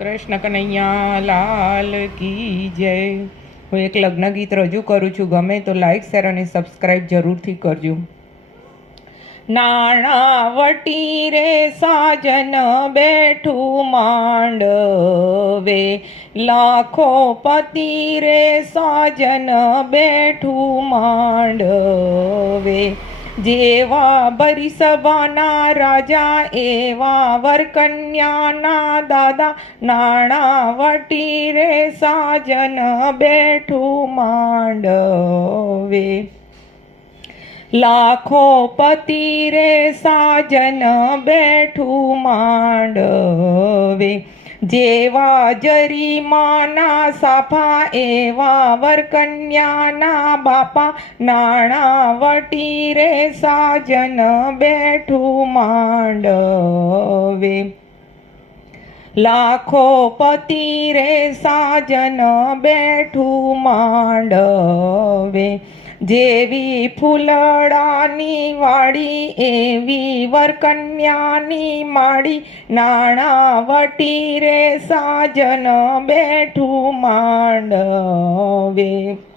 કૃષ્ણ કનૈયા લાલ કી જય. હું એક લગ્ન ગીત રજૂ કરું છું. ગમે તો લાઈક શેર અને સબસ્ક્રાઈબ જરૂરથી કરજો. નાણાવટી રે સાજન બેઠું માંડવે. લાખો પતિ રે સાજન બેઠું માંડવે. જેવા બરિસભાના રાજા, એવા વરકન્યાના દાદા નાણાવટી રે સાજન બેઠું માંડવે. લાખો પતિ રે સાજન બેઠું માંડવે. જેવા જરીમાના સાફા એવા વરકન્યાના બાપા. નાણાવટી રે સાજન બેઠું માંડવે. લાખો પતિ રે સાજન બેઠું માંડવે. જેવી ફૂલડાની વાડી એવી વરકન્યાની માડી. નાણાવટી રે સાજન બેઠું માંડવે.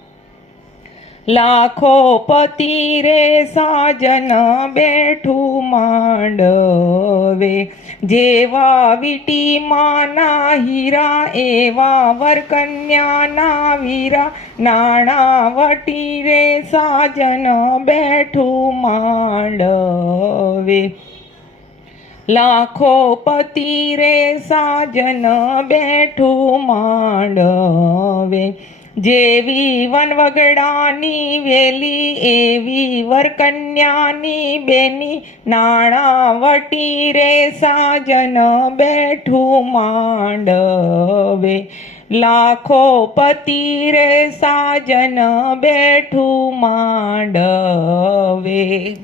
લાખો પતિ રે સાજન બેઠું માંડવે. જેવા વીટી માના હીરા, એવા વરકન્યાના વીરા. નાણાવટી રે સાજન બેઠું માંડવે. લાખો પતિ રે સાજન બેઠું માંડવે. જેવી વનવગડાની વેલી, એવી વરકન્યાની બેની, નાણાવટી રે સાજન બેઠું માંડવે. લાખો પતિ રે સાજન બેઠું માંડવે.